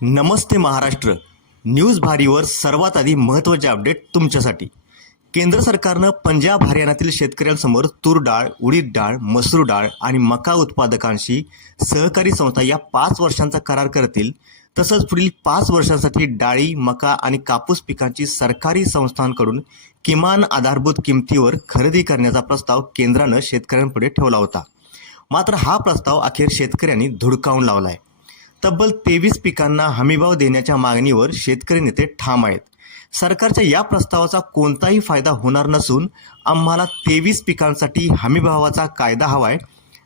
नमस्ते Maharashtra. News भारीवर सर्वात आधी महत्त्वाचे अपडेट तुमच्यासाठी. केंद्र सरकारनं पंजाब हरियाणातील शेतकऱ्यांसमोर तूर डाळ उडीद डाळ मसूर डाळ आणि मका उत्पादकांशी सहकारी संस्था या पाच वर्षांचा करार करतील. तसंच पुढील पाच वर्षांसाठी डाळी मका आणि कापूस पिकांची सरकारी संस्थांकडून किमान आधारभूत किमतीवर खरेदी करण्याचा प्रस्ताव केंद्रानं शेतकऱ्यांपुढे ठेवला होता. मात्र हा प्रस्ताव अखेर शेतकऱ्यांनी धुडकावून लावला आहे तब्बल तेवीस पिकांना हमीभाव देण्याच्या मागणीवर शेतकरी नेते ठाम आहेत. सरकारच्या या प्रस्तावाचा कोणताही फायदा होणार नसून आम्हाला तेवीस पिकांसाठी हमीभावाचा कायदा हवाय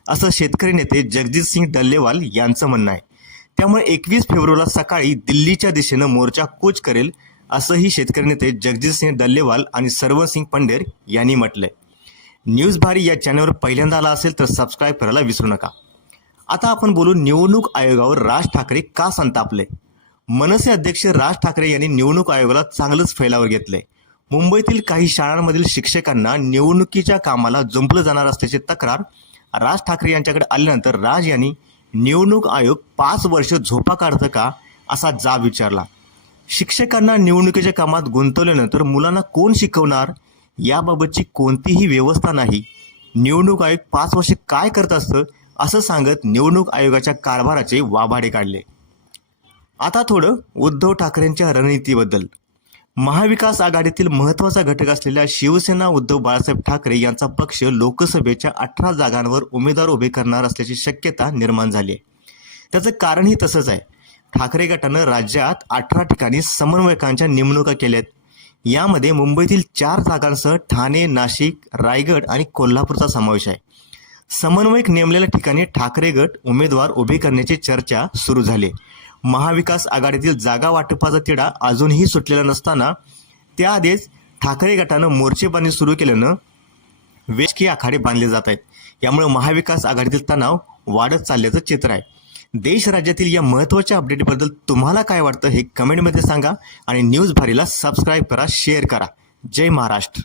असं शेतकरी नेते जगजित सिंग डल्लेवाल यांचं म्हणणं आहे. त्यामुळे एकवीस फेब्रुवारीला सकाळी दिल्लीच्या दिशेनं मोर्चा कूच करेल असंही शेतकरी नेते जगजित सिंग डल्लेवाल आणि सर्वसिंग पंडेर यांनी म्हटलंय. न्यूज भारी या चॅनलवर पहिल्यांदा आला असेल तर सबस्क्राईब करायला विसरू नका. आता आपण बोलू निवडणूक आयोगावर राज ठाकरे का संतापले? मनसे अध्यक्ष राज ठाकरे यांनी निवडणूक आयोगाला चांगलंच फैलावर घेतले. मुंबईतील काही शाळांमधील शिक्षकांना निवडणुकीच्या कामाला जुंपलं जाणार असल्याची तक्रार राज ठाकरे यांच्याकडे आल्यानंतर राज यांनी निवडणूक आयोग पाच वर्ष झोपा काढतं का असा जाब विचारला. शिक्षकांना निवडणुकीच्या कामात गुंतवल्यानंतर मुलांना कोण शिकवणार? याबाबतची कोणतीही व्यवस्था नाही. निवडणूक आयोग पाच वर्षे काय करत असतं? असं सांगत निवडणूक आयोगाच्या कारभाराचे वाभाडे काढले. आता थोडं उद्धव ठाकरेंच्या रणनीतीबद्दल. महाविकास आघाडीतील महत्त्वाचा घटक असलेल्या शिवसेना उद्धव बाळासाहेब ठाकरे यांचा पक्ष लोकसभेच्या अठरा जागांवर उमेदवार उभे करणार असल्याची शक्यता निर्माण झाली आहे. त्याचं कारणही तसंच आहे. ठाकरे गटानं राज्यात अठरा ठिकाणी समन्वयकांच्या नेमणुका आहेत यामध्ये मुंबईतील चार जागांसह ठाणे नाशिक रायगड आणि कोल्हापूरचा समावेश आहे. समन्वयक नेमलेल्या ठिकाणी ठाकरे गट उमेदवार उभे करण्याची चर्चा सुरू झाली. महाविकास आघाडीतील जागा वाटपाचा तिढा अजूनही सुटलेला नसताना त्याआधीच ठाकरे गटानं मोर्चेबांधणी सुरू केल्यानं वेशकी आखाडे बांधले जात आहेत. यामुळे महाविकास आघाडीतील तणाव वाढत चालल्याचं चित्र आहे. देश राज्यातील या महत्त्वाच्या अपडेटबद्दल तुम्हाला काय वाटतं हे कमेंटमध्ये सांगा आणि न्यूज भारीला सबस्क्राईब करा शेअर करा. जय महाराष्ट्र.